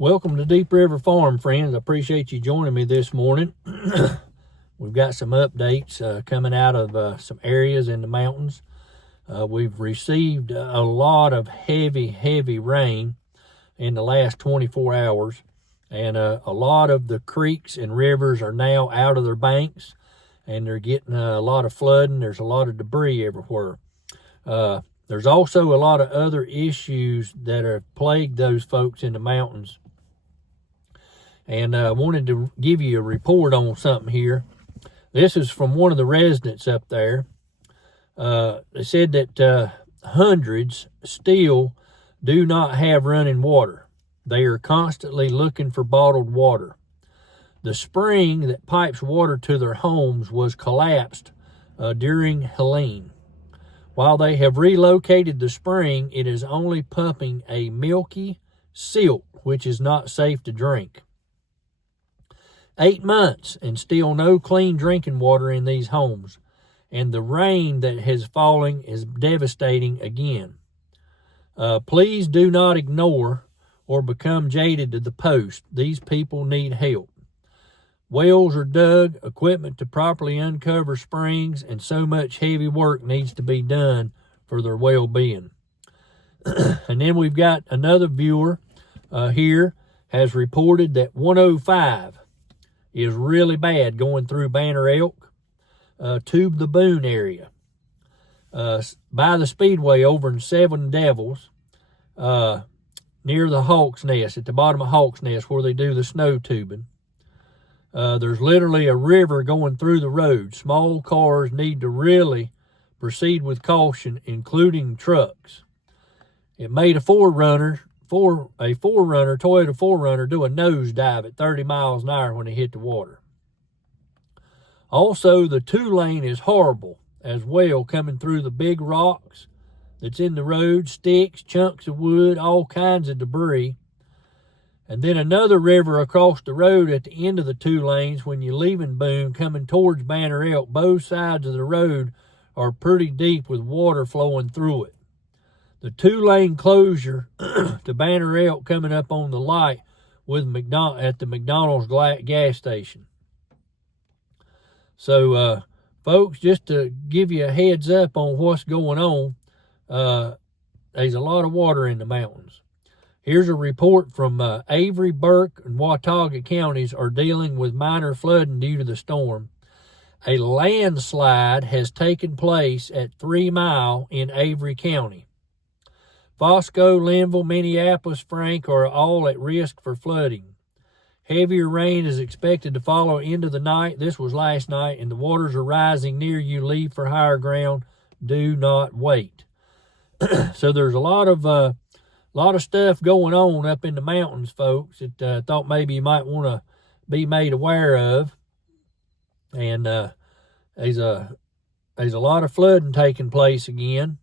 Welcome to Deep River Farm, friends. I appreciate you joining me this morning. We've got some updates coming out of some areas in the mountains. We've received a lot of heavy rain in the last 24 hours. And a lot of the creeks and rivers are now out of their banks. And they're getting a lot of flooding. There's a lot of debris everywhere. There's also a lot of other issues that have plagued those folks in the mountains. And I wanted to give you a report on something here. This is from one of the residents up there. They said that hundreds still do not have running water. They are constantly looking for bottled water. The spring that pipes water to their homes was collapsed during Helene. While they have relocated the spring, it is only pumping a milky silt, which is not safe to drink. 8 months and still no clean drinking water in these homes. And the rain that has fallen is devastating again. Please do not ignore or become jaded to the post. These people need help. Wells are dug, equipment to properly uncover springs, and so much heavy work needs to be done for their well-being. And then we've got another viewer here has reported that 105 is really bad going through Banner Elk to the Boone area. By the Speedway over in Seven Devils, near the Hawk's Nest, at the bottom of Hawk's Nest where they do the snow tubing. There's literally a river going through the road. Small cars need to really proceed with caution, including trucks. It made a Toyota 4Runner do a nosedive at 30 miles an hour when it hit the water. Also, the 2-lane is horrible as well, coming through the big rocks that's in the road, sticks, chunks of wood, all kinds of debris. And then another river across the road at the end of the 2 lanes when you're leaving Boone, coming towards Banner Elk. Both sides of the road are pretty deep with water flowing through it. The 2-lane closure to Banner Elk coming up on the light with at the McDonald's gas station. So, folks, just to give you a heads up on what's going on, there's a lot of water in the mountains. Here's a report from Avery, Burke, and Watauga counties are dealing with minor flooding due to the storm. A landslide has taken place at 3 Mile in Avery County. Fosco, Linville, Minneapolis, Frank are all at risk for flooding. Heavier rain is expected to follow into the night. This was last night, and the waters are rising near you. Leave for higher ground. Do not wait. So there's a lot of stuff going on up in the mountains, folks, that thought maybe you might want to be made aware of. And there's a lot of flooding taking place again.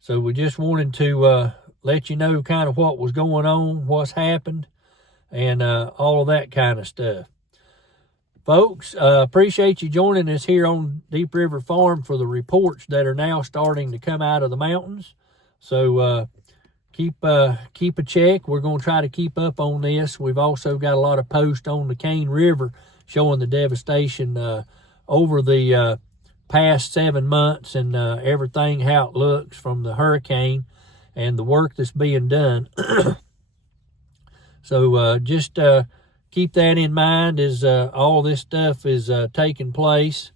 So we just wanted to let you know kind of what was going on, what's happened, and all of that kind of stuff. Folks, appreciate you joining us here on Deep River Farm for the reports that are now starting to come out of the mountains. So keep a check. We're going to try to keep up on this. We've also got a lot of posts on the Cane River showing the devastation over the past 7 months and everything, how it looks from the hurricane and the work that's being done. So just keep that in mind as all this stuff is taking place,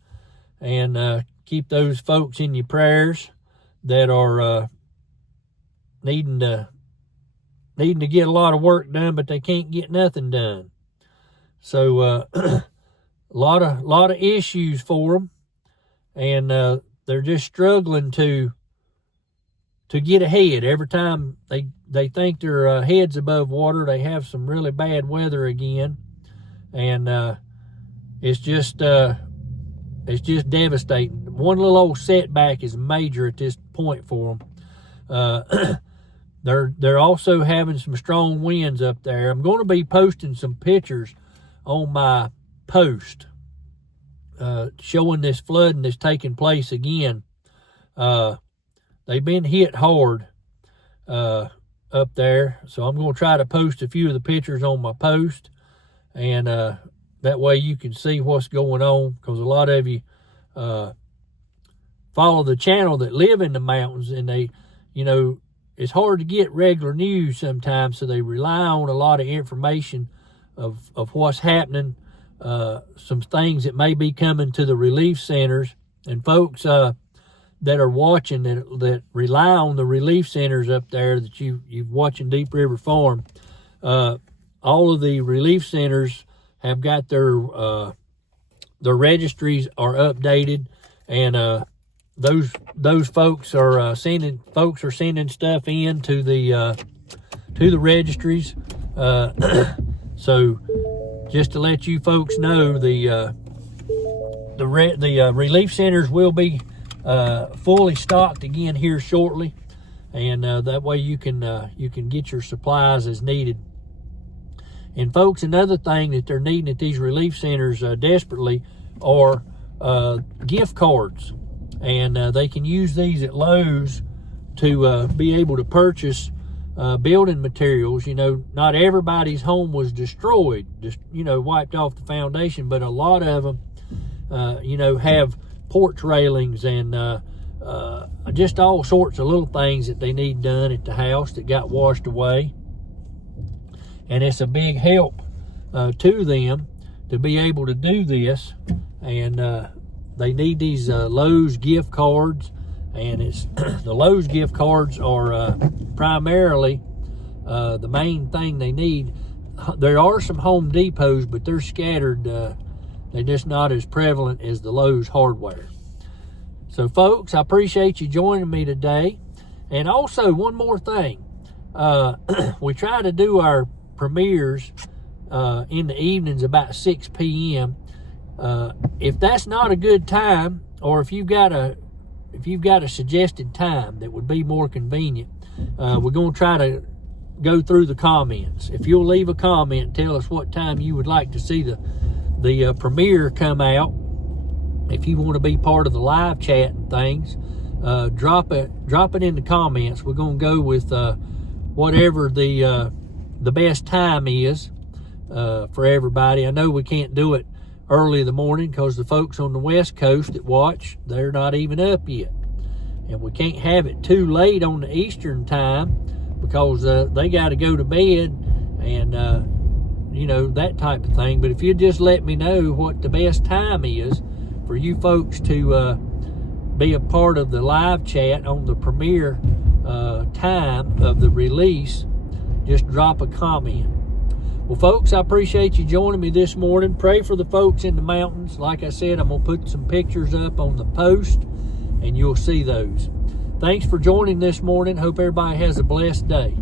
and keep those folks in your prayers that are needing to get a lot of work done, but they can't get nothing done. So a lot of issues for them, and they're just struggling to get ahead. Every time they think their head's above water, they have some really bad weather again, and it's just devastating. One little old setback is major at this point for them. They're also having some strong winds up there. I'm going to be posting some pictures on my post showing this flooding that's taking place again. They've been hit hard up there. So I'm going to try to post a few of the pictures on my post, and that way you can see what's going on, because a lot of you follow the channel that live in the mountains, and they, you know, it's hard to get regular news sometimes, so they rely on a lot of information of what's happening, some things that may be coming to the relief centers. And folks that are watching that rely on the relief centers up there, that you've watching Deep River Farm, all of the relief centers have got their registries are updated, and those folks are sending stuff in to the registries. So just to let you folks know, the relief centers will be fully stocked again here shortly, and that way you can get your supplies as needed. And folks, another thing that they're needing at these relief centers desperately are gift cards, and they can use these at Lowe's to be able to purchase building materials. You know, not everybody's home was destroyed, just, you know, wiped off the foundation, but a lot of them, you know, have porch railings and just all sorts of little things that they need done at the house that got washed away. And it's a big help to them to be able to do this. And they need these Lowe's gift cards. And it's the Lowe's gift cards are primarily the main thing they need. There are some Home Depots, but they're scattered. They're just not as prevalent as the Lowe's hardware. So folks, I appreciate you joining me today. And also, one more thing. We try to do our premieres in the evenings about 6 p.m. If that's not a good time, or if you've got a suggested time that would be more convenient, we're going to try to go through the comments. If you'll leave a comment, tell us what time you would like to see the premiere come out. If you want to be part of the live chat and things, drop it in the comments. We're going to go with whatever the best time is for everybody. I know we can't do it early in the morning because the folks on the West Coast that watch, they're not even up yet. And we can't have it too late on the Eastern time because they got to go to bed and, you know, that type of thing. But if you just let me know what the best time is for you folks to be a part of the live chat on the premiere time of the release, just drop a comment. Well, folks, I appreciate you joining me this morning. Pray for the folks in the mountains. Like I said, I'm going to put some pictures up on the post, and you'll see those. Thanks for joining this morning. Hope everybody has a blessed day.